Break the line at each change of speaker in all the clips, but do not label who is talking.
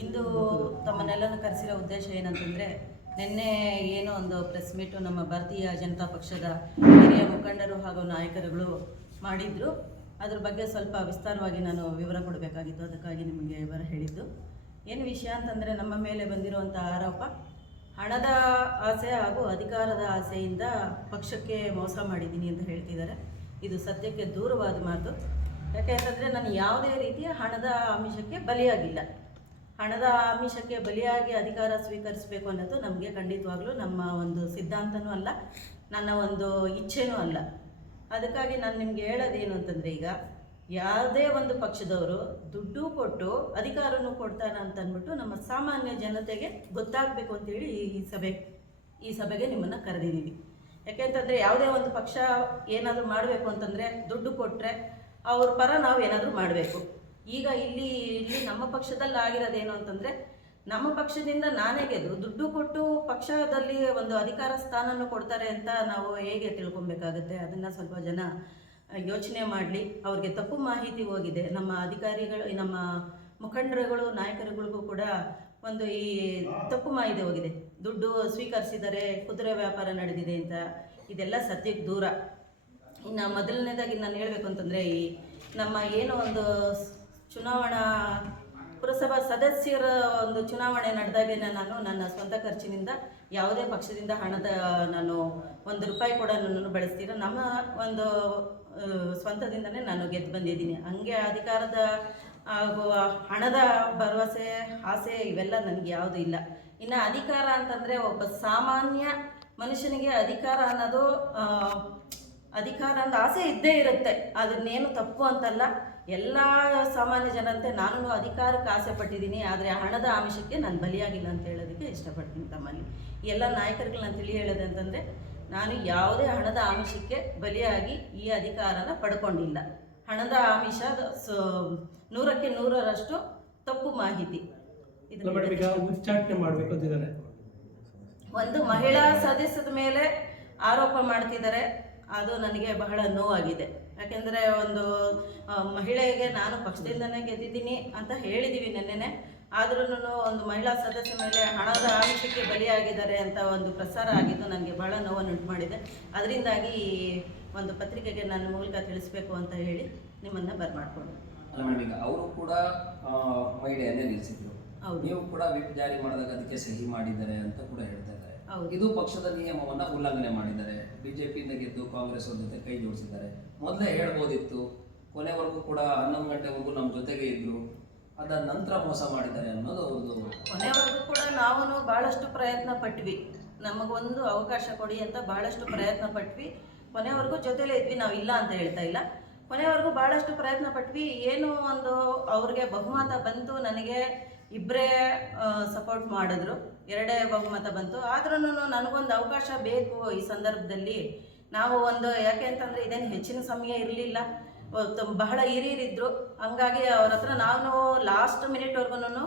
ಇಂದು ತಮ್ಮನ್ನೆಲ್ಲನ್ನು ಕರೆಸಿರೋ ಉದ್ದೇಶ ಏನಂತಂದರೆ, ನಿನ್ನೆ ಏನೋ ಒಂದು ಪ್ರೆಸ್ ಮೀಟು ನಮ್ಮ ಭಾರತೀಯ ಜನತಾ ಪಕ್ಷದ ಹಿರಿಯ ಮುಖಂಡರು ಹಾಗೂ ನಾಯಕರುಗಳು ಮಾಡಿದ್ರು. ಅದ್ರ ಬಗ್ಗೆ ಸ್ವಲ್ಪ ವಿಸ್ತಾರವಾಗಿ ನಾನು ವಿವರ ಕೊಡಬೇಕಾಗಿತ್ತು. ಅದಕ್ಕಾಗಿ ನಿಮಗೆ ವಿವರ ಹೇಳಿದ್ದು. ಏನು ವಿಷಯ ಅಂತಂದರೆ, ನಮ್ಮ ಮೇಲೆ ಬಂದಿರುವಂಥ ಆರೋಪ, ಹಣದ ಆಸೆ ಹಾಗೂ ಅಧಿಕಾರದ ಆಸೆಯಿಂದ ಪಕ್ಷಕ್ಕೆ ಮೋಸ ಮಾಡಿದ್ದೀನಿ ಅಂತ ಹೇಳ್ತಿದ್ದಾರೆ. ಇದು ಸತ್ಯಕ್ಕೆ ದೂರವಾದ ಮಾತು. ಯಾಕೆ ಅಂತಂದರೆ, ನಾನು ಯಾವುದೇ ರೀತಿಯ ಹಣದ ಆಮಿಷಕ್ಕೆ ಬಲಿಯಾಗಿಲ್ಲ. ಹಣದ ಆಮಿಷಕ್ಕೆ ಬಲಿಯಾಗಿ ಅಧಿಕಾರ ಸ್ವೀಕರಿಸಬೇಕು ಅನ್ನೋದು ನಮಗೆ ಖಂಡಿತವಾಗ್ಲೂ ನಮ್ಮ ಒಂದು ಸಿದ್ಧಾಂತನೂ ಅಲ್ಲ, ನನ್ನ ಒಂದು ಇಚ್ಛೆನೂ ಅಲ್ಲ. ಅದಕ್ಕಾಗಿ ನಾನು ನಿಮಗೆ ಹೇಳೋದೇನು ಅಂತಂದರೆ ಈಗ ಯಾವುದೇ ಒಂದು ಪಕ್ಷದವರು ದುಡ್ಡು ಕೊಟ್ಟು ಅಧಿಕಾರನೂ ಕೊಡ್ತಾನೆ ಅಂತ ಅಂದ್ಬಿಟ್ಟು ನಮ್ಮ ಸಾಮಾನ್ಯ ಜನತೆಗೆ ಗೊತ್ತಾಗಬೇಕು ಅಂತೇಳಿ ಈ ಸಭೆ, ಈ ಸಭೆಗೆ ನಿಮ್ಮನ್ನು ಕರೆದಿದ್ದೀವಿ. ಯಾಕೆಂತಂದರೆ ಯಾವುದೇ ಒಂದು ಪಕ್ಷ ಏನಾದರೂ ಮಾಡಬೇಕು ಅಂತಂದರೆ ದುಡ್ಡು ಕೊಟ್ಟರೆ ಅವ್ರ ಪರ ನಾವು ಏನಾದರೂ ಮಾಡಬೇಕು. ಈಗ ಇಲ್ಲಿ ಇಲ್ಲಿ ನಮ್ಮ ಪಕ್ಷದಲ್ಲಿ ಆಗಿರೋದೇನು ಅಂತಂದ್ರೆ, ನಮ್ಮ ಪಕ್ಷದಿಂದ ನಾನೇ ಗೆದ್ದು ದುಡ್ಡು ಕೊಟ್ಟು ಪಕ್ಷದಲ್ಲಿ ಒಂದು ಅಧಿಕಾರ ಸ್ಥಾನವನ್ನು ಕೊಡ್ತಾರೆ ಅಂತ ನಾವು ಹೇಗೆ ತಿಳ್ಕೊಬೇಕಾಗುತ್ತೆ? ಅದನ್ನ ಸ್ವಲ್ಪ ಜನ ಯೋಚನೆ ಮಾಡಲಿ. ಅವ್ರಿಗೆ ತಪ್ಪು ಮಾಹಿತಿ ಹೋಗಿದೆ. ನಮ್ಮ ಅಧಿಕಾರಿಗಳು, ನಮ್ಮ ಮುಖಂಡರುಗಳು, ನಾಯಕರುಗಳಿಗೂ ಕೂಡ ಒಂದು ಈ ತಪ್ಪು ಮಾಹಿತಿ ಹೋಗಿದೆ. ದುಡ್ಡು ಸ್ವೀಕರಿಸಿದರೆ ಕುದುರೆ ವ್ಯಾಪಾರ ನಡೆದಿದೆ ಅಂತ. ಇದೆಲ್ಲ ಸತ್ಯಕ್ಕೆ ದೂರ. ಇನ್ನು ಮೊದಲನೇದಾಗಿ ನಾನು ಹೇಳಬೇಕು ಅಂತಂದರೆ ಈ ನಮ್ಮ ಏನೋ ಒಂದು ಚುನಾವಣಾ ಪುರಸಭಾ ಸದಸ್ಯರ ಒಂದು ಚುನಾವಣೆ ನಡೆದಾಗೆ ನಾನು ನನ್ನ ಸ್ವಂತ ಖರ್ಚಿನಿಂದ ಯಾವುದೇ ಪಕ್ಷದಿಂದ ಹಣದ, ನಾನು ಒಂದು ರೂಪಾಯಿ ಕೂಡ ನನ್ನನ್ನು ಬಳಸ್ತೀರ. ನಮ್ಮ ಒಂದು ಸ್ವಂತದಿಂದನೇ ನಾನು ಗೆದ್ದು ಬಂದಿದ್ದೀನಿ. ಹಂಗೆ ಅಧಿಕಾರದ ಹಾಗೂ ಹಣದ ಭರವಸೆ, ಆಸೆ ಇವೆಲ್ಲ ನನಗೆ ಯಾವುದೂ ಇಲ್ಲ. ಇನ್ನು ಅಧಿಕಾರ ಅಂತಂದರೆ ಒಬ್ಬ ಸಾಮಾನ್ಯ ಮನುಷ್ಯನಿಗೆ ಅಧಿಕಾರ ಅನ್ನೋದು ಅಧಿಕಾರ ಅಂತ ಆಸೆ ಇದ್ದೇ ಇರುತ್ತೆ. ಅದನ್ನೇನು ತಪ್ಪು ಅಂತಲ್ಲ. ಎಲ್ಲ ಸಾಮಾನ್ಯ ಜನಂತೆ ನಾನು ಅಧಿಕಾರಕ್ಕೆ ಆಸೆ ಪಟ್ಟಿದ್ದೀನಿ ಆದರೆ ಹಣದ ಆಮಿಷಕ್ಕೆ ನಾನು ಬಲಿಯಾಗಿಲ್ಲ ಅಂತ ಹೇಳೋದಕ್ಕೆ ಇಷ್ಟಪಡ್ತೀನಿ ತಮ್ಮಲ್ಲಿ. ಎಲ್ಲ ನಾಯಕರುಗಳು ನಾನು ತಿಳಿ ಹೇಳೋದು ಅಂತಂದರೆ ನಾನು ಯಾವುದೇ ಹಣದ ಆಮಿಷಕ್ಕೆ ಬಲಿಯಾಗಿ ಈ ಅಧಿಕಾರನ ಪಡ್ಕೊಂಡಿಲ್ಲ. ಹಣದ ಆಮಿಷ ನೂರಕ್ಕೆ ನೂರರಷ್ಟು ತಪ್ಪು ಮಾಹಿತಿ
ಉಚ್ಚಾಟನೆ
ಒಂದು ಮಹಿಳಾ ಸದಸ್ಯದ ಮೇಲೆ ಆರೋಪ ಮಾಡ್ತಿದ್ದಾರೆ ಅದು ನನಗೆ ಬಹಳ ನೋವಾಗಿದೆ. ಯಾಕೆಂದರೆ ಒಂದು ಮಹಿಳೆಗೆ ನಾನು ಪಕ್ಷದಿಂದನೇ ಗೆದ್ದಿದ್ದೀನಿ ಅಂತ ಹೇಳಿದ್ದೀವಿ ನೆನ್ನೆನೆ ಆದ್ರೂ ಒಂದು ಮಹಿಳಾ ಸದಸ್ಯ ಮೇಲೆ ಹಣದ ಆಮಿಷಕ್ಕೆ ಬಲಿಯಾಗಿದ್ದಾರೆ ಅಂತ ಒಂದು ಪ್ರಸಾರ ಆಗಿದ್ದು ನನಗೆ ಬಹಳ ನೋವನ್ನು ಉಂಟು ಮಾಡಿದೆ ಅದರಿಂದಾಗಿ ಒಂದು ಪತ್ರಿಕೆಗೆ ನನ್ನ ಮೂಲಕ ತಿಳಿಸ್ಬೇಕು ಅಂತ ಹೇಳಿ ನಿಮ್ಮನ್ನು ಬರ್ಮಾಡ್ಕೊಂಡು
ಅಲ್ಲ ಮೇಡಮ್ ಅವರು ಕೂಡ ಮಹಿಳೆಯನ್ನೇ ನಿಲ್ಲಿಸಿದ್ರು
ಹೌದು.
ನೀವು ಕೂಡ ವಿಪ್ ಜಾರಿ ಮಾಡಿದಾಗ ಅದಕ್ಕೆ ಸಹಿ ಮಾಡಿದ್ದಾರೆ ಅಂತ ಕೂಡ ಹೇಳ್ತಾ ಇದ್ದಾರೆ
ಹೌದು.
ಇದು ಪಕ್ಷದ ನಿಯಮವನ್ನ ಉಲ್ಲಂಘನೆ ಮಾಡಿದ್ದಾರೆ. ಬಿಜೆಪಿಯಿಂದ ಗೆದ್ದು ಕಾಂಗ್ರೆಸ್ ಅವ್ರ ಜೊತೆ ಕೈ ಜೋಡಿಸಿದ್ದಾರೆ. ಮೊದಲೇ ಹೇಳ್ಬೋದಿತ್ತು ಕೊನೆವರೆಗೂ ಕೂಡ ಹನ್ನೊಂದು ಗಂಟೆವರೆಗೂ ನಮ್ಮ ಜೊತೆಗೆ ಇದ್ರು. ಅದಾದ ನಂತರ ಮೋಸ ಮಾಡಿದ್ದಾರೆ ಅನ್ನೋದು ಅವ್ರದ್ದು
ಕೊನೆವರೆಗೂ ಕೂಡ ನಾವು ಬಹಳಷ್ಟು ಪ್ರಯತ್ನ ಪಟ್ವಿ. ನಮಗೊಂದು ಅವಕಾಶ ಕೊಡಿ ಅಂತ ಬಹಳಷ್ಟು ಪ್ರಯತ್ನ ಪಟ್ವಿ. ಕೊನೆವರೆಗೂ ಜೊತೆಲೇ ಇದ್ವಿ ನಾವು ಇಲ್ಲ ಅಂತ ಹೇಳ್ತಾ ಇಲ್ಲ. ಕೊನೆವರೆಗೂ ಬಹಳಷ್ಟು ಪ್ರಯತ್ನ ಪಟ್ವಿ. ಏನು ಒಂದು ಅವ್ರಿಗೆ ಬಹುಮತ ಬಂತು ನನಗೆ ಇಬ್ಬರೇ ಸಪೋರ್ಟ್ ಮಾಡಿದ್ರು. ಎರಡೇ ಬಹುಮತ ಬಂತು. ಆದ್ರೂ ನನಗೊಂದು ಅವಕಾಶ ಬೇಕು ಈ ಸಂದರ್ಭದಲ್ಲಿ. ನಾವು ಒಂದು, ಯಾಕೆ ಅಂತಂದರೆ ಇದೇನು ಹೆಚ್ಚಿನ ಸಮಯ ಇರಲಿಲ್ಲ. ಬಹಳ ಹಿರಿಯರಿದ್ರು. ಹಂಗಾಗಿ ಅವ್ರ ಹತ್ರ ನಾನು ಲಾಸ್ಟ್ ಮಿನಿಟ್ವರೆಗೂ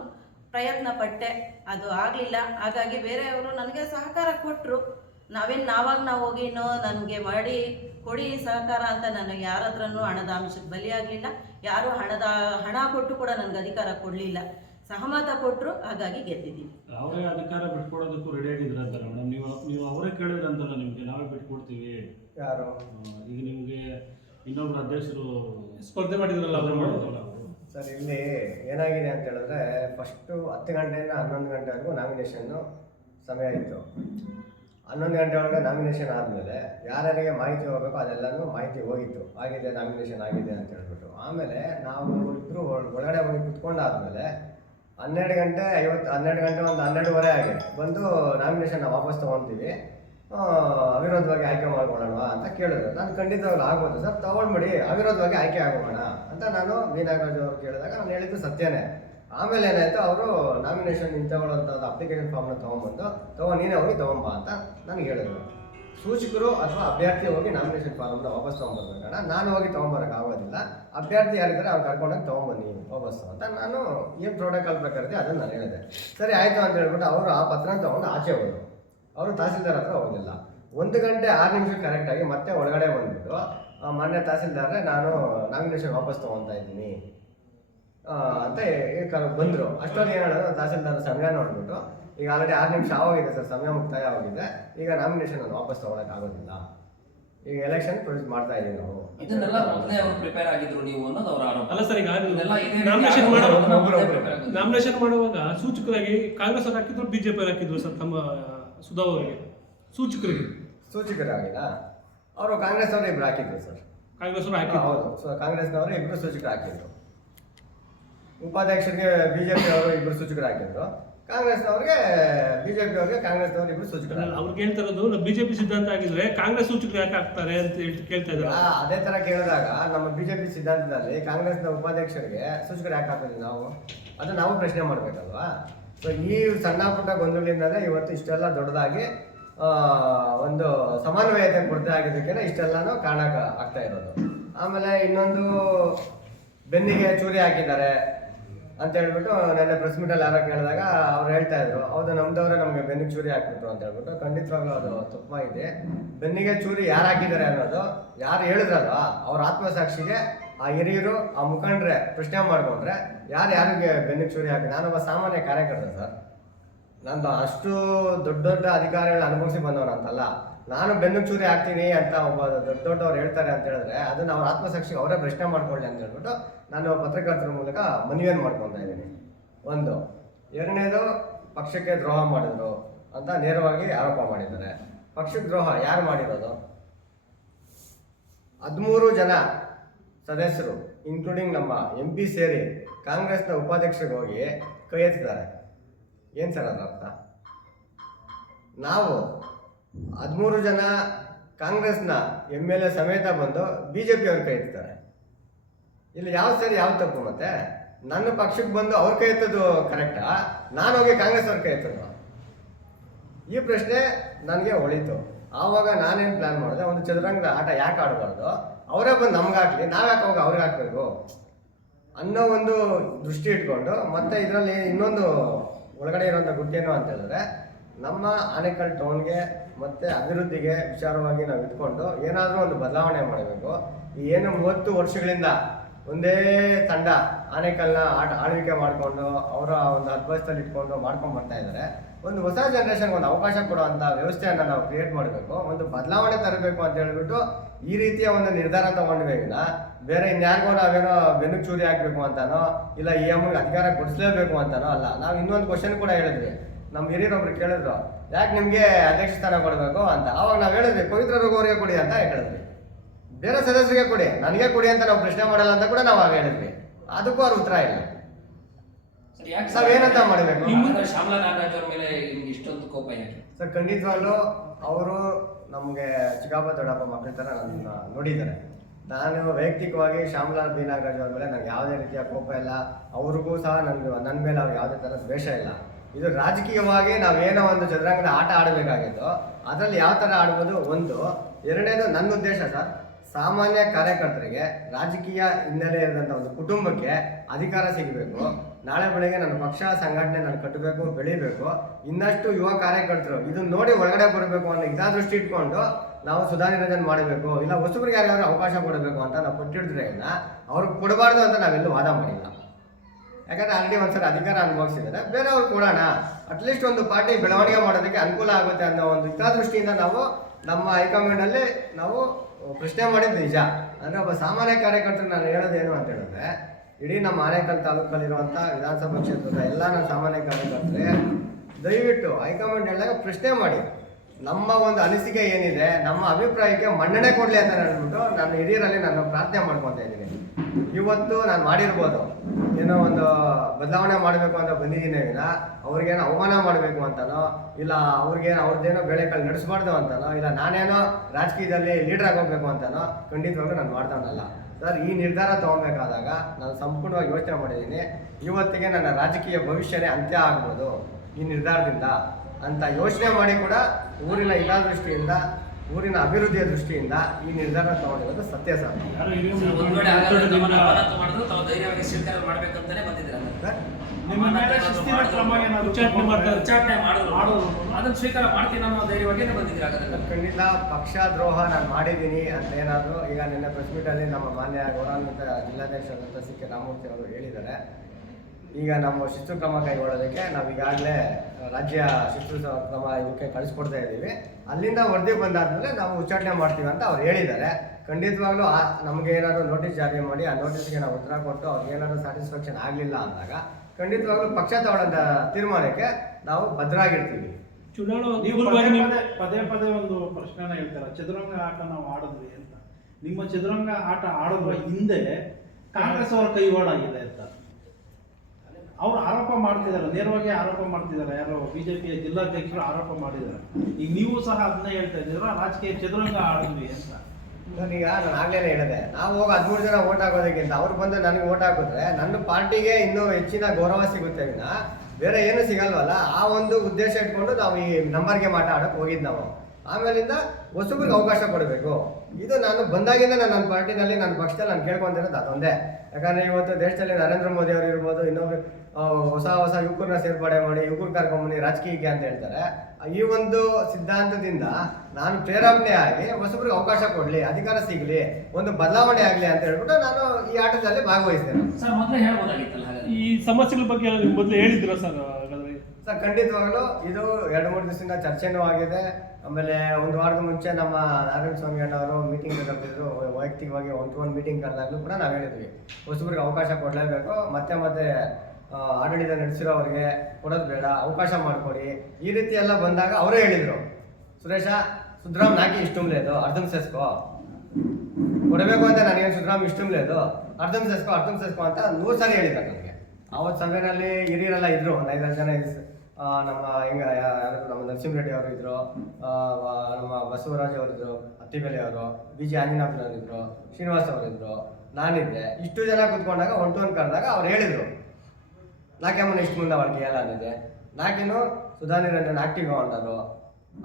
ಪ್ರಯತ್ನ ಪಟ್ಟೆ. ಅದು ಆಗಲಿಲ್ಲ. ಹಾಗಾಗಿ ಬೇರೆಯವರು ನನಗೆ ಸಹಕಾರ ಕೊಟ್ಟರು ನಾವೇನು ನಾವಾಗ ನಾವು ಹೋಗಿ ಇನ್ನೂ ನನಗೆ ಮಾಡಿ, ಕೊಡಿ ಸಹಕಾರ ಅಂತ ನಾನು ಯಾರ ಹತ್ರನೂ ಹಣದ ಅಂಶಕ್ಕೆ ಬಲಿಯಾಗಲಿಲ್ಲ. ಯಾರೂ ಹಣದ, ಹಣ ಕೊಟ್ಟು ಕೂಡ ನನಗೆ ಅಧಿಕಾರ ಕೊಡಲಿಲ್ಲ. ಸಹಮತ ಕೊಟ್ಟರು ಹಾಗಾಗಿ ಗೆದ್ದಿದ್ದೀವಿ.
ಅವರೇ ಅಧಿಕಾರ ಬಿಟ್ಕೊಡೋದಕ್ಕೂ ರೆಡಿ ಆಗಿದ್ರಂತಲ್ಲ ಮೇಡಮ್. ನೀವು ನೀವು ಅವರೇ ಕೇಳಿದ್ರಂತಲ್ಲ ನಿಮಗೆ ನಾವೇ ಬಿಟ್ಕೊಡ್ತೀವಿ.
ಯಾರು?
ಈಗ ನಿಮಗೆ ಇನ್ನೊಬ್ರು ಅಧ್ಯಕ್ಷರು ಸ್ಪರ್ಧೆ ಮಾಡಿದ್ರಲ್ಲ ಅವರು? ಮಾಡಿದ್ರಲ್ಲ
ಸರ್ ಇಲ್ಲಿ ಏನಾಗಿದೆ ಅಂತ ಹೇಳಿದ್ರೆ ಫಸ್ಟು ಹತ್ತು ಗಂಟೆಯಿಂದ ಹನ್ನೊಂದು ಗಂಟೆವರೆಗೂ ನಾಮಿನೇಷನ್ನು ಸಮಯ ಇತ್ತು. ಹನ್ನೊಂದು ಗಂಟೆ ಒಳಗೆ ನಾಮಿನೇಷನ್ ಆದಮೇಲೆ ಯಾರ್ಯಾರಿಗೆ ಮಾಹಿತಿ ಹೋಗಬೇಕು ಅದೆಲ್ಲನೂ ಮಾಹಿತಿ ಹೋಗಿತ್ತು. ಆಗಿದೆ ನಾಮಿನೇಷನ್ ಆಗಿದೆ ಅಂತ ಹೇಳ್ಬಿಟ್ಟು. ಆಮೇಲೆ ನಾವು ಇಬ್ಬರು ಒಳಗಡೆ ಹೋಗಿ ಕುತ್ಕೊಂಡಾದ್ಮೇಲೆ ಹನ್ನೆರಡು ಗಂಟೆ ಐವತ್ತು, ಹನ್ನೆರಡು ಗಂಟೆ ಒಂದು ಹನ್ನೆರಡುವರೆ ಆಗಿದೆ. ಬಂದು ನಾಮಿನೇಷನ್ ನಾವು ವಾಪಸ್ ತೊಗೊಳ್ತೀವಿ ಅವಿರೋಧವಾಗಿ ಆಯ್ಕೆ ಮಾಡ್ಕೊಳ್ಳೋಣ ಅಂತ ಕೇಳಿದ್ರು. ನಾನು ಖಂಡಿತವಾಗ್ಲೂ ಆಗ್ಬೋದು. ಸರ್ ತೊಗೊಂಡ್ಬಿಡಿ ಅವಿರೋಧವಾಗಿ ಆಯ್ಕೆ ಆಗೋಣ ಅಂತ ನಾನು ವಿ ಅವ್ರು ಕೇಳಿದಾಗ ನಾನು ಹೇಳಿದ್ದು ಸತ್ಯನೇ. ಆಮೇಲೆ ಏನಾಯಿತು? ಅವರು ನಾಮಿನೇಷನ್ ನಿಂತು ತಗೊಳ್ಳೋಂಥದ್ದು ಅಪ್ಲಿಕೇಶನ್ ಫಾರ್ಮ್ನ ತೊಗೊಂಬಂದು ತೊಗೊಂಡು ನೀನೇ ಹೋಗಿ ತೊಗೊಂಬ ಅಂತ ನನಗೆ ಹೇಳಿದ್ರು. ಸೂಚಕರು ಅಥವಾ ಅಭ್ಯರ್ಥಿ ಹೋಗಿ ನಾಮಿನೇಷನ್ ಫಾರ್ಮ್ನ ವಾಪಸ್ ತೊಗೊಂಬರ್ಬೇಕಣ್ಣ ನಾನು ಹೋಗಿ ತೊಗೊಂಬರಕ್ಕೆ ಆಗೋದಿಲ್ಲ. ಅಭ್ಯರ್ಥಿ ಯಾರಿದ್ದಾರೆ ಅವ್ರು ಕರ್ಕೊಂಡೋಗಿ ತೊಗೊಂಬನ್ನಿ ವಾಪಸ್ಸು ಅಂತ ನಾನು ಏನು ಪ್ರೋಟೋಕಾಲ್ ಪ್ರಕಾರ ಇದೆ ಅದನ್ನು ನಾನು ಹೇಳಿದೆ. ಸರಿ ಆಯಿತು ಅಂತ ಹೇಳ್ಬಿಟ್ಟು ಅವರು ಆ ಪತ್ರ ತೊಗೊಂಡು ಆಚೆ ಹೋದರು. ಅವರು ತಹಸೀಲ್ದಾರ್ ಹತ್ರ ಹೋಗಿಲ್ಲ. ಒಂದು ಗಂಟೆ ಆರು ನಿಮಿಷ ಕರೆಕ್ಟಾಗಿ ಮತ್ತೆ ಒಳಗಡೆ ಬಂದ್ಬಿಟ್ಟು ಆ, ಮಾನ್ಯ ತಹಸೀಲ್ದಾರ್ರೆ ನಾನು ನಾಮಿನೇಷನ್ ವಾಪಸ್ ತೊಗೊತಾ ಇದ್ದೀನಿ. ಅಂತ ಬಂದರು. ಅಷ್ಟೊಂದು ಏನು ಹೇಳೋದು ತಹಸೀಲ್ದಾರ್ ಸಮಯ ನೋಡ್ಬಿಟ್ಟು ಈಗ ಆಲ್ರೆಡಿ ಆರು ನಿಮಿಷ ಆಗೋಗಿದೆ ಸರ್ ಸಮಯ ಮುಕ್ತಾಯ ಆಗಿದೆ ಈಗ ನಾಮಿನೇಷನ್ ನಾನು ವಾಪಸ್ ತಗೊಳಕ್ ಆಗೋದಿಲ್ಲ ಈಗ ಎಲೆಕ್ಷನ್ ಪ್ರೊಡ್ಯೂಸ್ ಮಾಡ್ತಾ ಇದೀವಿ ನಾವು.
ಇದನ್ನೆಲ್ಲ ಮೊದಲೇ ಅವರು ಪ್ರಿಪೇರ್ ಆಗಿದ್ರು ನೀವು ಅನ್ನೋದು ಅವರ ಆರೋಪ.
ಅಲ್ಲ ಸರ್ ಈಗ
ಇದನ್ನೆಲ್ಲ ಇದೇ ರೀತಿ
ನಾಮಿನೇಷನ್
ಮೊದಲೇ prepare ಆಗಿದ್ರು.
ನಾಮಿನೇಷನ್ ಮಾಡುವಾಗ ಸೂಚಕರಾಗಿ ಕಾಂಗ್ರೆಸ್ ಅವ್ರು ಹಾಕಿದ್ರು ಬಿಜೆಪಿ ಅವ್ರು ಹಾಕಿದ್ರು ಸರ್ ತಮ್ಮ ಸುಧಾ ಅವರಿಗೆ. ಸೂಚಕರಿಗೆ.
ಸೂಚಕರಾಗಿಲ್ಲ. ಅವರು ಕಾಂಗ್ರೆಸ್ ಅವರು ಇಬ್ರು ಹಾಕಿದ್ರು ಸರ್.
ಕಾಂಗ್ರೆಸ್ ಅವರು ಹಾಕಿದ್ರು.
ಹೌದು. ಸೊ ಕಾಂಗ್ರೆಸ್ನವರು ಇಬ್ರು ಸೂಚಕರು ಹಾಕಿದ್ರು. ಉಪಾಧ್ಯಕ್ಷರಿಗೆ ಬಿಜೆಪಿ ಅವರು ಇಬ್ರು ಸೂಚಕರು ಹಾಕಿದ್ರು. ಕಾಂಗ್ರೆಸ್ನವ್ರಿಗೆ ಬಿಜೆಪಿ ಅವ್ರಿಗೆ ಕಾಂಗ್ರೆಸ್ನವ್ರು ಇಬ್ರು ಸೂಚಕರು.
ಅವ್ರಿಗೆ ಹೇಳ್ತಾ ಇರೋದು ಬಿಜೆಪಿ ಸಿದ್ಧಾಂತ ಆಗಿದ್ರೆ ಕಾಂಗ್ರೆಸ್ ಸೂಚಕರು ಯಾಕೆ ಹಾಕ್ತಾರೆ ಅಂತ ಹೇಳಿ ಕೇಳ್ತಾ ಇದ್ದಾರೆ.
ಅದೇ ತರ ಕೇಳಿದಾಗ ನಮ್ಮ ಬಿಜೆಪಿ ಸಿದ್ಧಾಂತದಲ್ಲಿ ಕಾಂಗ್ರೆಸ್ನ ಉಪಾಧ್ಯಕ್ಷರಿಗೆ ಸೂಚಕರು ಯಾಕೆ ಹಾಕಿದ್ವಿ ನಾವು? ಅದು ನಾವು ಪ್ರಶ್ನೆ ಮಾಡ್ಬೇಕಲ್ವಾ? ಸೊ ಈ ಸಣ್ಣ ಪುಟ್ಟ ಗೊಂದಲಿಂದಲೇ ಇವತ್ತು ಇಷ್ಟೆಲ್ಲ ದೊಡ್ಡದಾಗಿ ಒಂದು ಸಮನ್ವಯತೆ ಕೊರತೆ ಆಗಿದ್ದಕ್ಕೆ ಇಷ್ಟೆಲ್ಲನೂ ಕಾರಣ ಆಗ್ತಾ ಇರೋದು. ಆಮೇಲೆ ಇನ್ನೊಂದು ಬೆನ್ನಿಗೆ ಚೂರಿ ಹಾಕಿದ್ದಾರೆ. ಅಂತ ಹೇಳ್ಬಿಟ್ಟು ನೆನ್ನೆ ಪ್ರೆಸ್ ಮೀಟಲ್ಲಿ ಯಾರೋ ಕೇಳಿದಾಗ ಅವ್ರು ಹೇಳ್ತಾ ಇದ್ರು, ಹೌದು, ನಮ್ದವ್ರೆ ನಮಗೆ ಬೆನ್ನಿಗೆ ಚೂರಿ ಹಾಕ್ಬಿಟ್ರು ಅಂತ ಹೇಳ್ಬಿಟ್ಟು ಖಂಡಿತವಾಗ್ಲೂ ಅದು ತಪ್ಪಾಗಿದೆ ಬೆನ್ನಿಗೆ ಚೂರಿ ಯಾರು ಹಾಕಿದ್ದಾರೆ ಅನ್ನೋದು ಯಾರು ಹೇಳಿದ್ರಲ್ವಾ, ಅವ್ರ ಆತ್ಮಸಾಕ್ಷಿಗೆ ಆ ಹಿರಿಯರು, ಆ ಮುಖಂಡ್ರೆ ಪ್ರಶ್ನೆ ಮಾಡ್ಕೊಂಡ್ರೆ ಯಾರು ಯಾರಿಗೆ ಬೆನ್ನಿಗೆ ಚೂರಿ ಹಾಕಿ ನಾನೊಬ್ಬ ಸಾಮಾನ್ಯ ಕಾರ್ಯಕರ್ತ ಸರ್. ನಂದು ಅಷ್ಟು ದೊಡ್ಡ ದೊಡ್ಡ ಅಧಿಕಾರಿಗಳು ಅನುಭವಿಸಿ ಬಂದವನಂತಲ್ಲ ನಾನು ಬೆನ್ನು ಚೂರಿ ಹಾಕ್ತೀನಿ ಅಂತ ಒಬ್ಬ ದೊಡ್ಡ ದೊಡ್ಡವ್ರು ಹೇಳ್ತಾರೆ ಅಂತ ಹೇಳಿದ್ರೆ ಅದನ್ನ ಅವ್ರ ಆತ್ಮಸಾಕ್ಷಿಗೆ ಅವರೇ ಪ್ರಶ್ನೆ ಮಾಡ್ಕೊಳ್ಳಿ ಅಂತ ಹೇಳ್ಬಿಟ್ಟು ನಾನು ಪತ್ರಕರ್ತರ ಮೂಲಕ ಮನವಿಯನ್ನು ಮಾಡ್ಕೊತಾ ಇದ್ದೀನಿ. ಒಂದು, ಎರಡನೇದು ಪಕ್ಷಕ್ಕೆ ದ್ರೋಹ ಮಾಡಿದ್ರು ಅಂತ ನೇರವಾಗಿ ಆರೋಪ ಮಾಡಿದ್ದಾರೆ. ಪಕ್ಷಕ್ಕೆ ದ್ರೋಹ ಯಾರು ಮಾಡಿರೋದು? ಹದಿಮೂರು ಜನ ಸದಸ್ಯರು ಇನ್ಕ್ಲೂಡಿಂಗ್ ನಮ್ಮ ಎಂ ಪಿ ಸೇರಿ ಕಾಂಗ್ರೆಸ್ನ ಉಪಾಧ್ಯಕ್ಷರಿಗೆ ಹೋಗಿ ಕೈ ಎತ್ತಿದ್ದಾರೆ. ಏನು ಸರ್ ಅದರ ಅರ್ಥ? ನಾವು ಹದಿಮೂರು ಜನ ಕಾಂಗ್ರೆಸ್ನ ಎಂ ಎಲ್ ಎ ಸಮೇತ ಬಂದು ಬಿ ಜೆ ಪಿ ಅವ್ರ ಕೈ ಇರ್ತಾರೆ ಇಲ್ಲಿ ಯಾವ ಸರಿ ಯಾವ ತಪ್ಪು ಮತ್ತೆ? ನನ್ನ ಪಕ್ಷಕ್ಕೆ ಬಂದು ಅವ್ರ ಕೈ ಎತ್ತೋದು ಕರೆಕ್ಟಾ ನಾನು ಹೋಗಿ ಕಾಂಗ್ರೆಸ್ ಅವ್ರ ಕೈ ಎತ್ತೋದು. ಈ ಪ್ರಶ್ನೆ ನನಗೆ ಹೊಳಿತು ಆವಾಗ ನಾನೇನು ಪ್ಲಾನ್ ಮಾಡಿದೆ? ಒಂದು ಚದುರಂಗದ ಆಟ ಯಾಕೆ ಆಡಬಾರ್ದು? ಅವರೇ ಬಂದು ನಮ್ಗೆ ಹಾಕ್ಲಿ, ನಾವು ಯಾಕೆ ಹೋಗಿ ಅವ್ರಿಗೆ ಹಾಕ್ಬೇಕು? ಅನ್ನೋ ಒಂದು ದೃಷ್ಟಿ ಇಟ್ಕೊಂಡು ಮತ್ತೆ ಇದರಲ್ಲಿ ಇನ್ನೊಂದು ಒಳಗಡೆ ಇರುವಂಥ ಗುಟ್ಟೇನು ಅಂತ ಹೇಳಿದ್ರೆ, ನಮ್ಮ ಆನೇಕಲ್ ಟೌನ್ಗೆ ಮತ್ತೆ ಅಭಿವೃದ್ಧಿಗೆ ವಿಚಾರವಾಗಿ ನಾವು ಇಟ್ಕೊಂಡು ಏನಾದರೂ ಒಂದು ಬದಲಾವಣೆ ಮಾಡಬೇಕು. ಈ ಏನು ಮೂವತ್ತು ವರ್ಷಗಳಿಂದ ಒಂದೇ ತಂಡ ಆನೇಕಲ್ನ ಆಟ ಆಳ್ವಿಕೆ ಮಾಡಿಕೊಂಡು ಅವರ ಒಂದು ಅದ್ಭುತದಲ್ಲಿ ಇಟ್ಕೊಂಡು ಮಾಡ್ಕೊಂಡು ಬರ್ತಾ ಇದ್ದಾರೆ. ಒಂದು ಹೊಸ ಜನ್ರೇಷನ್ಗೆ ಒಂದು ಅವಕಾಶ ಕೊಡುವಂಥ ವ್ಯವಸ್ಥೆಯನ್ನು ನಾವು ಕ್ರಿಯೇಟ್ ಮಾಡಬೇಕು. ಒಂದು ಬದಲಾವಣೆ ತರಬೇಕು ಅಂತ ಹೇಳಿಬಿಟ್ಟು ಈ ರೀತಿಯ ಒಂದು ನಿರ್ಧಾರ ತಗೊಂಡ್ವಿ ವಿನ ಬೇರೆ ಇನ್ಯಾರಿಗೋ ನಾವೇನೋ ಬೆನ್ನು ಚೂರಿ ಹಾಕ್ಬೇಕು ಅಂತಾನೋ ಇಲ್ಲ ಈ ಅಮ್ಮನಿಗೆ ಅಧಿಕಾರ ಕೊಡಿಸ್ಲೇಬೇಕು ಅಂತಾನೋ ಅಲ್ಲ ನಾವು ಇನ್ನೊಂದು ಕ್ವಶನ್ ಕೂಡ ಹೇಳಿದ್ವಿ. ನಮ್ಮ ಹಿರಿಯರೊಬ್ರು ಕೇಳಿದ್ರು ಯಾಕೆ ನಿಮಗೆ ಅಧ್ಯಕ್ಷ ಸ್ಥಾನ ಕೊಡಬೇಕು ಅಂತ? ಅವಾಗ ನಾವು ಹೇಳಿದ್ವಿ ಪವಿತ್ರ ರಘುವರಿಗೆ ಕೊಡಿ ಅಂತ ಹೇಳಿದ್ವಿ. ಬೇರೆ ಸದಸ್ಯರಿಗೆ ಕೊಡಿ ನನಗೆ ಕೊಡಿ ಅಂತ ನಾವು ಪ್ರಶ್ನೆ ಮಾಡಲ್ಲ ಅಂತ ಕೂಡ ನಾವು ಆಗ ಹೇಳಿದ್ವಿ. ಅದಕ್ಕೂ ಅವ್ರ ಉತ್ತರ ಇಲ್ಲ. ನಾವೇನಂತ ಮಾಡಬೇಕು?
ಹಾಗಾದ್ರೆ ಶ್ಯಾಮಲಾ ನಾಗರಾಜ್ ಅವ್ರ ಮೇಲೆ ನಿಮ್ಗೆ ಇಷ್ಟೊಂದು ಕೋಪ ಯಾಕೆ
ಸರ್ ಖಂಡಿತವಾಗ್ಲೂ ಅವರು ನಮಗೆ ಚಿಕ್ಕಪ್ಪ ದೊಡ್ಡಪ್ಪ ಮಕ್ಕಳ ಥರ ನನ್ನ ನೋಡಿದ್ದಾರೆ. ನಾನು ವೈಯಕ್ತಿಕವಾಗಿ ಶ್ಯಾಮ್ಲಾಲ್ ಬಿ. ಅವ್ರ ಮೇಲೆ ನನಗೆ ಯಾವುದೇ ರೀತಿಯ ಕೋಪ ಇಲ್ಲ. ಅವ್ರಿಗೂ ಸಹ ನನಗೆ ನನ್ನ ಮೇಲೆ ಅವ್ರು ಯಾವುದೇ ಥರ ದ್ವೇಷ ಇಲ್ಲ. ಇದು ರಾಜಕೀಯವಾಗಿ ನಾವೇನೋ ಒಂದು ಚದುರಂಗದ ಆಟ ಆಡಬೇಕಾಗಿತ್ತು. ಅದರಲ್ಲಿ ಯಾವ ಥರ ಆಡ್ಬೋದು? ಒಂದು, ಎರಡನೇದು ನನ್ನ ಉದ್ದೇಶ ಸರ್, ಸಾಮಾನ್ಯ ಕಾರ್ಯಕರ್ತರಿಗೆ ರಾಜಕೀಯ ಹಿನ್ನೆಲೆ ಇರದಂಥ ಒಂದು ಕುಟುಂಬಕ್ಕೆ ಅಧಿಕಾರ ಸಿಗಬೇಕು. ನಾಳೆ ಬೆಳಗ್ಗೆ ನನ್ನ ಪಕ್ಷ ಸಂಘಟನೆ ನಾನು ಕಟ್ಟಬೇಕು, ಬೆಳಿಬೇಕು. ಇನ್ನಷ್ಟು ಯುವ ಕಾರ್ಯಕರ್ತರು ಇದನ್ನು ನೋಡಿ ಒಳಗಡೆ ಬರಬೇಕು ಅನ್ನೋ ಹಿತಾದೃಷ್ಟಿ ಇಟ್ಕೊಂಡು ನಾವು ಸುಧಾನಿರಂಜನ್ ಮಾಡಬೇಕು, ಇಲ್ಲ ಹೊಸಬರಿಗೆ ಯಾರ್ಯಾರು ಅವಕಾಶ ಕೊಡಬೇಕು ಅಂತ ನಾವು ಕೊಟ್ಟಿದ್ರೆ ಅವ್ರಿಗೆ ಕೊಡಬಾರ್ದು ಅಂತ ನಾವೆಲ್ಲೂ ವಾದ ಮಾಡಿಲ್ಲ. ಯಾಕಂದ್ರೆ ಆಲ್ರೆಡಿ ಒಂದ್ಸಲ ಅಧಿಕಾರ ಅನುಭವಿಸಿದ್ದಾರೆ, ಬೇರೆಯವ್ರು ಕೊಡೋಣ ಅಟ್ಲೀಸ್ಟ್ ಒಂದು ಪಾರ್ಟಿ ಬೆಳವಣಿಗೆ ಮಾಡೋದಕ್ಕೆ ಅನುಕೂಲ ಆಗುತ್ತೆ ಅನ್ನೋ ಒಂದು ಹಿತಾದೃಷ್ಟಿಯಿಂದ ನಾವು ನಮ್ಮ ಹೈಕಮಾಂಡಲ್ಲಿ ನಾವು ಪ್ರಶ್ನೆ ಮಾಡಿದ್ದು ನಿಜ. ಅಂದರೆ ಒಬ್ಬ ಸಾಮಾನ್ಯ ಕಾರ್ಯಕರ್ತರು ನಾನು ಹೇಳೋದೇನು ಅಂತ ಹೇಳಿದ್ರೆ, ಇಡೀ ನಮ್ಮ ಆನೇಕಲ್ ತಾಲೂಕಲ್ಲಿರುವಂಥ ವಿಧಾನಸಭಾ ಕ್ಷೇತ್ರದ ಎಲ್ಲ ನಮ್ಮ ಸಾಮಾನ್ಯ ಕಾರ್ಯಕರ್ತರೆ ದಯವಿಟ್ಟು ಹೈಕಮಾಂಡ್ ಹೇಳಿದಾಗ ಪ್ರಶ್ನೆ ಮಾಡಿ. ನಮ್ಮ ಒಂದು ಅನಿಸಿಕೆ ಏನಿದೆ, ನಮ್ಮ ಅಭಿಪ್ರಾಯಕ್ಕೆ ಮನ್ನಣೆ ಕೊಡಲಿ ಅಂತ ಹೇಳ್ಬಿಟ್ಟು ನಾನು ಹಿರಿಯರಲ್ಲಿ ನಾನು ಪ್ರಾರ್ಥನೆ ಮಾಡ್ಕೊತಾ ಇದ್ದೀನಿ. ಇವತ್ತು ನಾನು ಮಾಡಿರ್ಬೋದು. ಏನೋ ಒಂದು ಬದಲಾವಣೆ ಮಾಡಬೇಕು ಅಂತ ಬಂದಿದ್ದೀನಿ ಇಲ್ಲ, ಅವ್ರಿಗೇನೋ ಅವಮಾನ ಮಾಡಬೇಕು ಅಂತನೋ, ಇಲ್ಲ ಅವ್ರಿಗೇನು ಅವ್ರದ್ದೇನೋ ಬೆಳೆಗಳು ನಡೆಸಬಾರ್ದು ಅಂತನೋ, ಇಲ್ಲ ನಾನೇನೋ ರಾಜಕೀಯದಲ್ಲಿ ಲೀಡರ್ ಆಗೋಗ್ಬೇಕು ಅಂತನೋ, ಖಂಡಿತವಾಗ್ಲೂ ನಾನು ಮಾಡ್ತಾನಲ್ಲ. ಸರ್, ಈ ನಿರ್ಧಾರ ತಗೊಬೇಕಾದಾಗ ನಾನು ಸಂಪೂರ್ಣವಾಗಿ ಯೋಚನೆ ಮಾಡಿದ್ದೀನಿ, ಇವತ್ತಿಗೆ ನನ್ನ ರಾಜಕೀಯ ಭವಿಷ್ಯನೇ ಅಂತ್ಯ ಆಗ್ಬೋದು ಈ ನಿರ್ಧಾರದಿಂದ. ಅಂತ ಯೋಚನೆ ಮಾಡಿ ಕೂಡ ಊರಿನ ಹಿತದೃಷ್ಟಿಯಿಂದ ಊರಿನ ಅಭಿವೃದ್ಧಿಯ ದೃಷ್ಟಿಯಿಂದ ಈ ನಿರ್ಧಾರ ತಗೊಂಡಿರೋದು ಸತ್ಯ ಸರ್. ಖಂಡಿತ ಪಕ್ಷ ದ್ರೋಹ ನಾನು ಮಾಡಿದ್ದೀನಿ ಅಂತ ಏನಾದರೂ ಈಗ ನಿನ್ನೆ ಪ್ರೆಸ್ ಮೀಟಲ್ಲಿ ನಮ್ಮ ಮಾನ್ಯ ಗೌರವಾನ್ವಿತ ಜಿಲ್ಲಾಧ್ಯಕ್ಷರಾದಂಥ ಸಿ ಕೆ ರಾಮಮೂರ್ತಿ ಅವರು ಹೇಳಿದ್ದಾರೆ. ಈಗ ನಮ್ಮ ಶಿಸ್ತು ಕ್ರಮ ಕೈಗೊಳ್ಳೋದಕ್ಕೆ ನಾವು ಈಗಾಗಲೇ ರಾಜ್ಯ ಶಿಸ್ತು ಕ್ರಮ ಇದಕ್ಕೆ ಕಳಿಸ್ಕೊಡ್ತಾ ಇದ್ದೀವಿ. ಅಲ್ಲಿಂದ ವರದಿ ಬಂದಾದ್ಮೇಲೆ ನಾವು ಉಚ್ಚಾಟನೆ ಮಾಡ್ತೀವಿ ಅಂತ ಅವ್ರು ಹೇಳಿದ್ದಾರೆ. ಖಂಡಿತವಾಗ್ಲೂ ಆ ನಮಗೆ ಏನಾದರೂ ನೋಟಿಸ್ ಜಾರಿ ಮಾಡಿ ಆ ನೋಟಿಸ್ಗೆ ನಾವು ಉತ್ತರ ಕೊಟ್ಟು ಅವ್ರಿಗೆ ಏನಾದರೂ ಸ್ಯಾಟಿಸ್ಫ್ಯಾಕ್ಷನ್ ಆಗಲಿಲ್ಲ ಅಂದಾಗ ಖಂಡಿತವಾಗ್ಲೂ ಪಕ್ಷ ತಗೊಳ್ಳೋದ ತೀರ್ಮಾನಕ್ಕೆ ನಾವು ಭದ್ರಾಗಿರ್ತೀವಿ.
ಚುನಾವಣೆ
ನೀವು ಪದೇ
ನೀವು
ಪದೇ ಒಂದು ಪ್ರಶ್ನೆನ ಹೇಳ್ತಾರೆ. ಚದುರಂಗ ಆಟ ನಾವು ಆಡಿದ್ವಿ ಅಂತ. ನಿಮ್ಮ ಚದುರಂಗ ಆಟ ಆಡುವ ಹಿಂದೆ ಕಾಂಗ್ರೆಸ್ ಅವರ ಕೈವಾಡ ಆಗಿದೆ ಅಂತ. ಅವ್ರು ಆರೋಪ ಮಾಡ್ತಿದ್ದಾರೆ, ನೇರವಾಗಿ ಆರೋಪ ಮಾಡ್ತಿದ್ದಾರೆ. ಯಾರೋ ಬಿಜೆಪಿಯ ಜಿಲ್ಲಾಧ್ಯಕ್ಷರು ಆರೋಪ ಮಾಡಿದ್ದಾರೆ. ಈಗ ನೀವು ಸಹ ಅದನ್ನ ಹೇಳ್ತಾ ಇದ್ದೀರಾ? ರಾಜಕೀಯ ಚದುರಂಗ ಆಡಿದ್ವಿ ಅಂತ.
ನಾನೀಗ ನಾನು ಆಗ್ಲೇ ಹೇಳಿದೆ. ನಾವು ಹೋಗಿ ಹದಿಮೂರು ಜನ ಓಟ್ ಹಾಕೋದಕ್ಕಿಂತ ಅವ್ರು ಬಂದು ನನಗೆ ಓಟ್ ಹಾಕಿದ್ರೆ ನನ್ನ ಪಾರ್ಟಿಗೆ ಇನ್ನೂ ಹೆಚ್ಚಿನ ಗೌರವ ಸಿಗುತ್ತೆ ವಿನ ಬೇರೆ ಏನು ಸಿಗಲ್ವಲ್ಲ. ಆ ಒಂದು ಉದ್ದೇಶ ಇಟ್ಕೊಂಡು ನಾವು ಈ ನಂಬರ್ಗೆ ಮಾತಾಡೋಕೆ ಹೋಗಿದ್ದು ನಾವು. ಆಮೇಲಿಂದ ಹೊಸಬ್ರಿಗೆ ಅವಕಾಶ ಕೊಡಬೇಕು. ಇದು ನಾನು ಬಂದಾಗಿಂದ ನಾನು ನನ್ನ ಪಾರ್ಟಿನಲ್ಲಿ ನನ್ನ ಪಕ್ಷದಲ್ಲಿ ನಾನು ಕೇಳ್ಕೊಂತಿರೋದು ಅದೊಂದೇ. ಯಾಕಂದ್ರೆ ಇವತ್ತು ದೇಶದಲ್ಲಿ ನರೇಂದ್ರ ಮೋದಿ ಅವರು ಇರ್ಬೋದು ಇನ್ನೊಬ್ರು ಹೊಸ ಹೊಸ ಯುವಕರನ್ನ ಸೇರ್ಪಡೆ ಮಾಡಿ ಯುವಕರು ಕರ್ಕೊಂಬನ್ನಿ ರಾಜಕೀಯಕ್ಕೆ ಅಂತ ಹೇಳ್ತಾರೆ. ಈ ಒಂದು ಸಿದ್ಧಾಂತದಿಂದ ನಾನು ಪ್ರೇರೇಪಣೆ ಆಗಿ ಹೊಸಬ್ರಿಗೆ ಅವಕಾಶ ಕೊಡಲಿ ಅಧಿಕಾರ ಸಿಗಲಿ ಒಂದು ಬದಲಾವಣೆ ಆಗಲಿ ಅಂತ ಹೇಳ್ಬಿಟ್ಟು ನಾನು ಈ ಆಟದಲ್ಲಿ ಭಾಗವಹಿಸ್ತೇನೆ.
ಸರ್ ಮೊದಲೇ ಹೇಳ್ಬೋದಾಗಿತ್ತಲ್ಲ ಹಾಗಾದ್ರೆ?
ಈ ಸಮಸ್ಯೆಗಳ ಬಗ್ಗೆ ಮೊದಲು ಹೇಳಿದ್ರು ಸರ್?
ಸರ್ ಖಂಡಿತವಾಗಲೂ ಇದು ಎರಡು ಮೂರು ದಿವಸದಿಂದ ಚರ್ಚೆನೂ ಆಗಿದೆ. ಆಮೇಲೆ ಒಂದು ವಾರದ ಮುಂಚೆ ನಮ್ಮ ನಾರಾಯಣ ಸ್ವಾಮಿ ಅಣ್ಣವರು ಮೀಟಿಂಗ್ ಕರೆದಿದ್ರು. ವೈಯಕ್ತಿಕವಾಗಿ ಒನ್ ಟು ಒನ್ ಮೀಟಿಂಗ್ ಕರೆದಾಗಲೂ ಕೂಡ ನಾವು ಹೇಳಿದ್ವಿ. ಹೊಸಬ್ರಿಗೆ ಅವಕಾಶ ಕೊಡಲೇಬೇಕು. ಮತ್ತೆ ಮತ್ತೆ ಆಡಳಿತ ನಡೆಸಿರೋರಿಗೆ ಕೊಡೋದು ಬೇಡ. ಅವಕಾಶ ಮಾಡಿಕೊಡಿ. ಈ ರೀತಿ ಎಲ್ಲ ಬಂದಾಗ ಅವರೇ ಹೇಳಿದರು. ಸುರೇಶ ಸುಧ್ರಾಮ್ ನಾಕಿ ಇಷ್ಟು ಲೇದು ಅರ್ಧಂ ಸೇಸ್ಕೋ. ಕೊಡಬೇಕು ಅಂತ ನನಗೆ ಸುಧ್ರಾಮ್ ಇಷ್ಟು ಲೇದು ಅರ್ಧಂ ಸೇಸ್ಕೋ ಅರ್ಧಂ ಸೇಸ್ಕೋ ಅಂತ ನೂರು ಸಲ ಹೇಳಿದ್ದಾರೆ ನನಗೆ. ಅವತ್ತು ಸಭೆಯಲ್ಲಿ ಹಿರಿಯರೆಲ್ಲ ಇದ್ರು. ಒಂದು ಐದಾರು ಜನ ನಮ್ಮ ಹಿಂಗ ಯಾರು ನಮ್ಮ ನರಸಿಂಹರೆಡ್ಡಿ ಅವರು ಇದ್ರು ಆ, ವ- ನಮ್ಮ ಬಸವರಾಜ್ ಅವರಿದ್ರು ಅತ್ತಿಬೆಲೆ ಅವರು ಬಿ ಜಿ ಆಂಜನಾಥ್ ಇದ್ರು ಶ್ರೀನಿವಾಸ್ ಅವರಿದ್ರು ನಾನಿದ್ದೆ ಇಷ್ಟು ಜನ ಕೂತ್ಕೊಂಡಾಗ ಒನ್ ಟು ಒನ್ ಕರೆದಾಗ ಅವ್ರು ಹೇಳಿದ್ರು నాకేమన్నా ఇష్టం ఉందా వాళ్ళకి వేయాలనేది నాకేను సుధానిరంజన్ యాక్టివ్గా ఉంటారు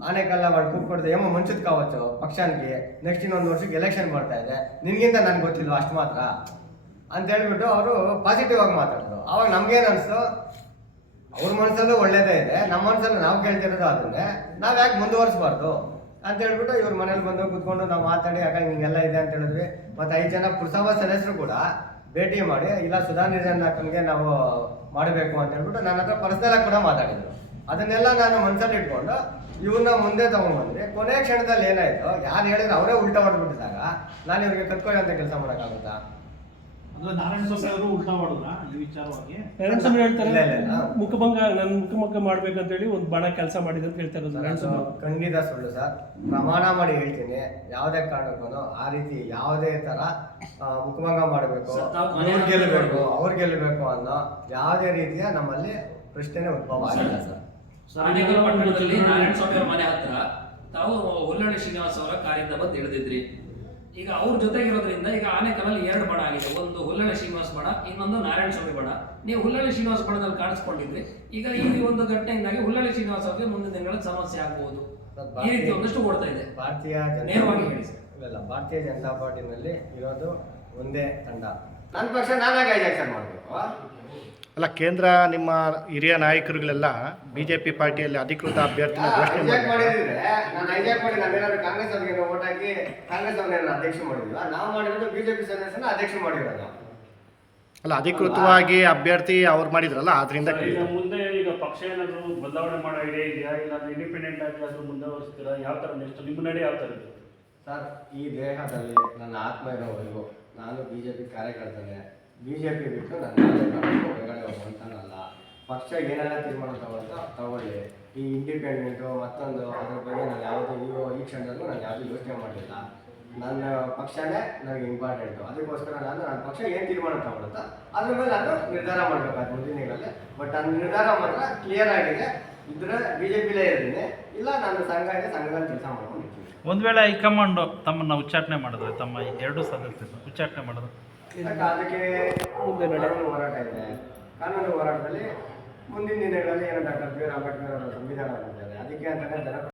ఆనేకల్లా వాళ్ళు కూకొడితే ఏమో మంచిది కావచ్చు పక్షానికి నెక్స్ట్ ಇನ್ನೊಂದು ವರ್ಷಕ್ಕೆ ಎಲೆಕ್ಷನ್ ಬರ್ತಾ ಇದೆ ನಿನ್ಗಿಂತ ನನಗೆ ಗೊತ್ತಿಲ್ವ ಅಷ್ಟು ಮಾತ್ರ ಅಂತ ಹೇಳ್ಬಿಟ್ಟು ಅವರು ಪಾಸಿಟಿವ್ ಆಗಿ ಮಾತಾಡಿದ್ರು ಅವಾಗ ನಮ್ಗೇನು ಅನಿಸ್ತು ಅವ್ರ ಮನಸ್ಸಲ್ಲೂ ಒಳ್ಳೇದೇ ಇದೆ, ನಮ್ಮ ಮನಸ್ಸಲ್ಲೂ ನಾವು ಕೇಳ್ತಿರೋದು ಅದನ್ನೇ ನಾವು ಯಾಕೆ ಮುಂದುವರಿಸಬಾರ್ದು ಅಂತ ಹೇಳ್ಬಿಟ್ಟು ಇವ್ರ ಮನೇಲಿ ಬಂದು ಕುತ್ಕೊಂಡು ನಾವು ಮಾತಾಡಿ ಯಾಕಂದ್ರೆ ಹಿಂಗೆಲ್ಲ ಇದೆ ಅಂತ ಹೇಳಿದ್ವಿ. ಮತ್ತೆ ಐದು ಜನ ಪುರಸಭಾ ಸದಸ್ಯರು ಕೂಡ ಭೇಟಿ ಮಾಡಿ, ಇಲ್ಲ ಸುಧಾ ನಿರ್ಜನ್ ಅಕ್ಕನಿಗೆ ನಾವು ಮಾಡಬೇಕು ಅಂತ ಹೇಳ್ಬಿಟ್ಟು ನನ್ನ ಹತ್ರ ಪರ್ಸನಲ್ ಆಗಿ ಕೂಡ ಮಾತಾಡಿದ್ರು. ಅದನ್ನೆಲ್ಲ ನಾನು ಮನಸ್ಸಲ್ಲಿ ಇಟ್ಕೊಂಡು ಇವ್ರನ್ನ ಮುಂದೆ ತಗೊಂಡ್ಬಂದ್ರೆ ಕೊನೆ ಕ್ಷಣದಲ್ಲಿ ಏನಾಯ್ತು, ಯಾರು ಹೇಳಿದ್ರೆ ಅವರೇ ಉಲ್ಟಾ ಹೊಡೆದ್ಬಿಟ್ಟಿದಾಗ, ನಾನು ಇವ್ರಿಗೆ ಕತ್ಕೊಳ್ಳಿ ಅಂತ ಕೆಲಸ ಮಾಡೋಕ್ಕಾಗುತ್ತಾ?
ನಾರಾಯಣ ಸ್ವಾಮಿ ಅವರು ಉಲ್ಟಾ ಮಾಡಿದ್ರ ಈ ವಿಚಾರವಾಗಿ?
ನಾರಾಯಣ ಸ್ವಾಮಿ ಹೇಳ್ತಾರೆ
ಇಲ್ಲ, ಇಲ್ಲ, ಇಲ್ಲ.
ಮುಖಭಂಗ ನನ್ನ ಮುಖಭಂಗ ಮಾಡ್ಬೇಕಂತ ಹೇಳಿ ಒಂದು ಬಣ ಕೆಲಸ ಮಾಡಿದೆ ಅಂತ ಹೇಳ್ತಾರೆ ನಾರಾಯಣ ಸ್ವಾಮಿ.
ಖಂಡಿತ ಸುಳ್ಳು ಸರ್. ಪ್ರಮಾಣ ಮಾಡಿ ಹೇಳ್ತೀನಿ. ಯಾವುದೇ ಕಾರಣಕ್ಕೂ ಆ ರೀತಿ ಯಾವುದೇ ತರ ಆ, ಮುಖಭಂಗ ಮಾಡಬೇಕು ಅವ್ರು ಗೆಲ್ಲಬೇಕು ಅವ್ರು ಗೆಲ್ಲಬೇಕು ಅನ್ನೋ ಯಾವುದೇ ರೀತಿಯ ನಮ್ಮಲ್ಲಿ ಪ್ರಶ್ನೆ ಉದ್ಭವ ಆಗಿಲ್ಲ ಸರ್.
ನಾರಾಯಣ ಸ್ವಾಮಿ ಅವರ ಮನೆ ಹತ್ರ ತಾವು ಹುಲ್ಲಳ್ಳಿ ಶ್ರೀನಿವಾಸ ಅವರ ಕಾರಿಂದ ಬಂದು ಇಳಿದಿದ್ರಿ. ಈಗ ಅವ್ರ ಜೊತೆಗಿರೋದ್ರಿಂದ ಈಗ ಆನೆಕಲ್ಲಲ್ಲಿ ಎರಡು ಬಡ ಆಗಿದೆ. ಒಂದು ಹುಲ್ಲಳ್ಳಿ ಶ್ರೀನಿವಾಸ ಬಡ ಇನ್ನೊಂದು ನಾರಾಯಣ ಸ್ವಾಮಿ ಬಡ. ನೀವು ಹುಲ್ಲಳ್ಳಿ ಶ್ರೀನಿವಾಸ ಬಣದಲ್ಲಿ ಕಾಣಿಸ್ಕೊಂಡಿದ್ರಿ. ಈಗ ಈ ಒಂದು ಘಟನೆಯಿಂದಾಗಿ ಹುಲ್ಲಳ್ಳಿ ಶ್ರೀನಿವಾಸ ಅವರಿಗೆ ಮುಂದಿನ ದಿನಗಳಲ್ಲಿ ಸಮಸ್ಯೆ ಆಗಬಹುದು ಈ ರೀತಿ ಒಂದಷ್ಟು ಕೊಡ್ತಾ ಇದೆ.
ಭಾರತೀಯ
ನೇರವಾಗಿ ಹೇಳಿ ಸರ್.
ಇಲ್ಲ ಭಾರತೀಯ ಜನತಾ ಪಾರ್ಟಿನಲ್ಲಿ ಇರೋದು ಒಂದೇ ತಂಡ. ನನ್ನ ಪಕ್ಷ ನಾನಾಗ ಸರ್ ಮಾಡಬೇಕು
ಅಲ್ಲ ಕೇಂದ್ರ ನಿಮ್ಮ ಹಿರಿಯ ನಾಯಕರುಗಳೆಲ್ಲ ಬಿಜೆಪಿ ಪಾರ್ಟಿಯಲ್ಲಿ ಅಧಿಕೃತ ಅಭ್ಯರ್ಥಿನ ಘೋಷಣೆ
ಹೈಜಾಕ್ ಮಾಡಿದ್ರೆ ನಾನು ಹೈಜಾಕ್ ಮಾಡಿ ನಾವೇನಾದ್ರು ಕಾಂಗ್ರೆಸ್ ಅವ್ರಿಗೆ ಓಟ್ ಹಾಕಿ ಕಾಂಗ್ರೆಸ್ ಅವ್ರನ್ನ ಅಧ್ಯಕ್ಷ ಮಾಡಿದ್ವಾ ನಾವು ಮಾಡಿರೋದು ಬಿಜೆಪಿ ಸದಸ್ಯನ ಅಧ್ಯಕ್ಷ ಮಾಡಿರೋದು.
ಅಲ್ಲ ಅಧಿಕೃತವಾಗಿ ಅಭ್ಯರ್ಥಿ ಅವ್ರು ಮಾಡಿದ್ರಲ್ಲ
ಅದರಿಂದ ಈಗ ಮುಂದೆ ಈಗ ಪಕ್ಷ ಏನಾದ್ರು ಬದಲಾವಣೆ ಮಾಡೋ ಐಡಿಯಾ ಇದೆಯಾ? ಇಲ್ಲ ಇಂಡಿಪೆಂಡೆಂಟ್ ಆಗಿ ಆದ್ರೂ ಮುಂದುವರಿಸ್ತೀರಾ? ಯಾವ ಥರ ನೆಕ್ಸ್ಟ್ ನಿಮ್ಮ ನಡೆ ಯಾವ ಥರ ಇದೆ?
ಸರ್ ಈ ದೇಹದಲ್ಲಿ ನನ್ನ ಆತ್ಮ ಇರೋವರೆಗೂ ನಾನು ಬಿ ಜೆ ಪಿ ಕಾರ್ಯಕರ್ತನೇ. ಬಿಜೆಪಿ ಬಿಟ್ಟು ನನ್ನ ಒಳಗಡೆ ಹೋಗುವಂತನಲ್ಲ ಪಕ್ಷ ಏನೆಲ್ಲ ತೀರ್ಮಾನ ತಗೊಳ್ತ, ತಗೊಳ್ಳಿ. ಈ ಇಂಡಿಪೆಂಡೆಂಟು ಮತ್ತೊಂದು ಅದ್ರ ಬಗ್ಗೆ ನಾನು ಯಾವುದೇ ಈ ಕ್ಷಣದಲ್ಲೂ ನಾನು ಯಾವುದೂ ಯೋಚನೆ ಮಾಡಲಿಲ್ಲ. ನನ್ನ ಪಕ್ಷನೇ ನನಗೆ ಇಂಪಾರ್ಟೆಂಟು ಅದಕ್ಕೋಸ್ಕರ ನಾನು ನನ್ನ ಪಕ್ಷ ಏನು ತೀರ್ಮಾನ ತಗೊಳುತ್ತೋ ಅದ್ರ ಮೇಲೆ ನಾನು ನಿರ್ಧಾರ ಮಾಡಬೇಕಾದ ಮುಂದಿನಗಳಲ್ಲಿ ಬಟ್ ನನ್ನ ನಿರ್ಧಾರ ಮಾತ್ರ ಕ್ಲಿಯರ್ ಆಗಿದೆ. ಇದ್ರೆ ಬಿ ಜೆ ಪಿಲೇ ಇರ್ತೀನಿ. ಇಲ್ಲ, ನನ್ನ ಸಂಘ ಇದೆ, ಸಂಘದಲ್ಲಿ ಕೆಲಸ ಮಾಡ್ಕೊಂಡಿರ್ತೀನಿ
ಒಂದು ವೇಳೆ ಹೈಕಮಾಂಡ್ ತಮ್ಮನ್ನು ಉಚ್ಚಾಟನೆ ಮಾಡಿದ್ರೆ, ತಮ್ಮ ಎರಡು ಸದಸ್ಯರು ಉಚ್ಚಾಟನೆ ಮಾಡಿದ್ರೆ
ಯಾಕೆ ಮುಂದೆ ನಡೆಯುವ ಹೋರಾಟ ಇದೆ. ಕಾನೂನು ಹೋರಾಟದಲ್ಲಿ ಮುಂದಿನ ದಿನಗಳಲ್ಲಿ ಏನು ಡಾಕ್ಟರ್ ಬಿ ಆರ್ ಅಂಬೇಡ್ಕರ್ ಅವರ ಸಂವಿಧಾನ ಅದಕ್ಕೆ ಅಂತಾನೆ ಜನ